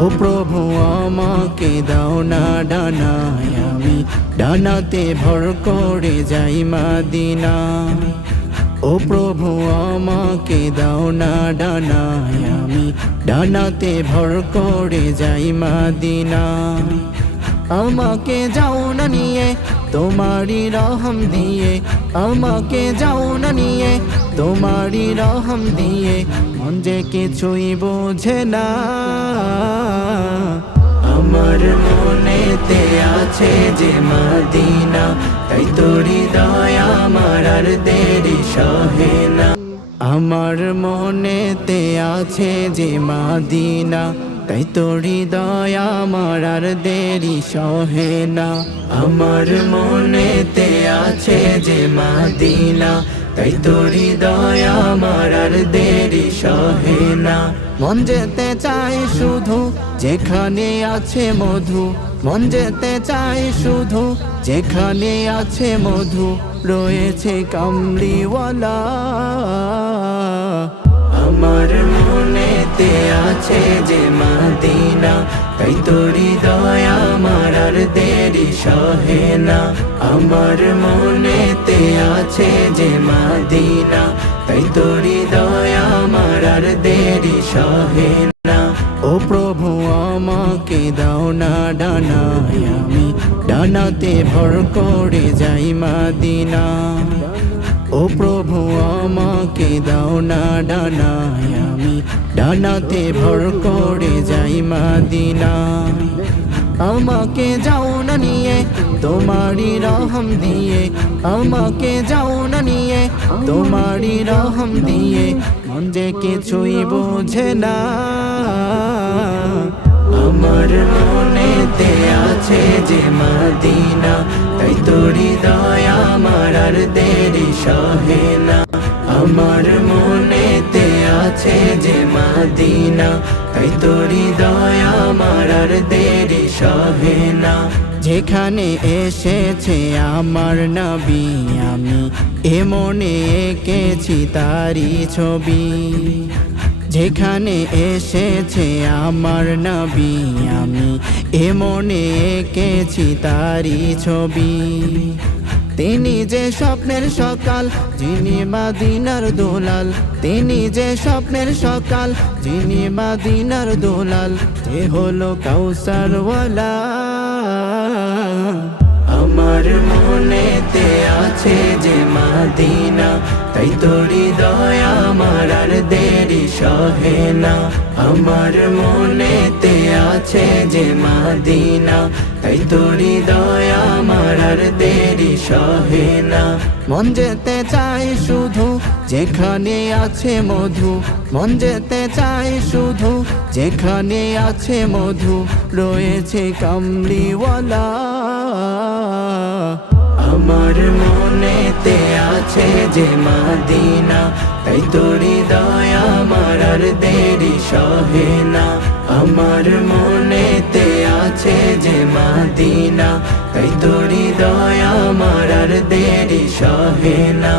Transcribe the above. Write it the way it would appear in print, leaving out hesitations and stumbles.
ও প্রভু আমাকে দাও না ডানায়, আমি ডানাতে ভর করে যাই মদিনা। ও প্রভু আমাকে দাও না ডানায়, আমি ডানাতে ভর করে যাই মদিনা। আমাকে যাও না নিয়ে তোমারি রহম দিয়ে, আমাকে যাও না নিয়ে তোমারি রহম দিয়ে, মন যে কিছুই বোঝে না। আমার মনেতে আছে যে মদিনা, তাই তোর হৃদয় আমার আর দেরি সহে না। আমার মনেতে আছে যে মদিনা, তাই তোর হৃদয় আমার আর দেরি সহে না। আমার মনেতে আছে যে মদিনা, তাই তোর হৃদয় আমার আর দেরি সহে না। মন যেতে চাই শুধু যেখানে আছে মধু, মন যেতে চাই শুধু যেখানে আছে মধু, রয়েছে কামলিওয়ালা। আমার মনেতে আছে যে মদিনা, তাই তোর হৃদয় আমার আর দেরি সহে না। আমার মনেতে আছে যে মদিনা, তাই তোর হৃদয় আমার আর দেরি সহে না। ও প্রভু আমাকে দাও না ডানায়, আমি ডানাতে ভর করে যাই মদিনা। ও প্রভু আমাকে দাও না ডানায়, আমি ডানাতে ভর করে যাই মদিনা। আমাকে যাও না নিয়ে তোমারি রহম দিয়ে, আমাকে যাও না নিয়ে তোমারি রহম দিয়ে, মন যে কিছুই বোঝে না। আমার মনেতে আছে যে মদিনা, তাই তোর হৃদয় আমার আর দেরি সহে না। আমার মনেতে আছে যে মদিনা, তাই তোর হৃদয় আমার আর দেরি সহে না। যেখানে এসেছে আমার নবী, আমি এ মনে এঁকেছি তারি ছবি। যেখানে এসেছে আমার নবী, আমি এ মনে এঁকেছি তারি ছবি। তিনি যে স্বপ্নের সকাল, যিনি মদিনার দুলাল, তিনি যে স্বপ্নের সকাল, যিনি মদিনার দুলাল, যে হলো কাউসারওয়ালা। আমার মনেতে আছে যে মদিনা, তাই তোর হৃদয় আমার আর দেরি সহে না। আমার মনেতে আছে যে মদিনা, তাই তোর হৃদয় আমার আর দেরি সহে না। মন যেতে চাই শুধু যেখানে আছে মধু, মন যেতে চাই শুধু যেখানে আছে মধু, রয়েছে কামলিওয়ালা। আমার মনেতে আছে যে মদিনা, তাই তোর হৃদয় আমার আর দেরি সহে না। আমার মনেতে আছে যে মদিনা, তাই তোর হৃদয় আমার আর দেরি সহে না।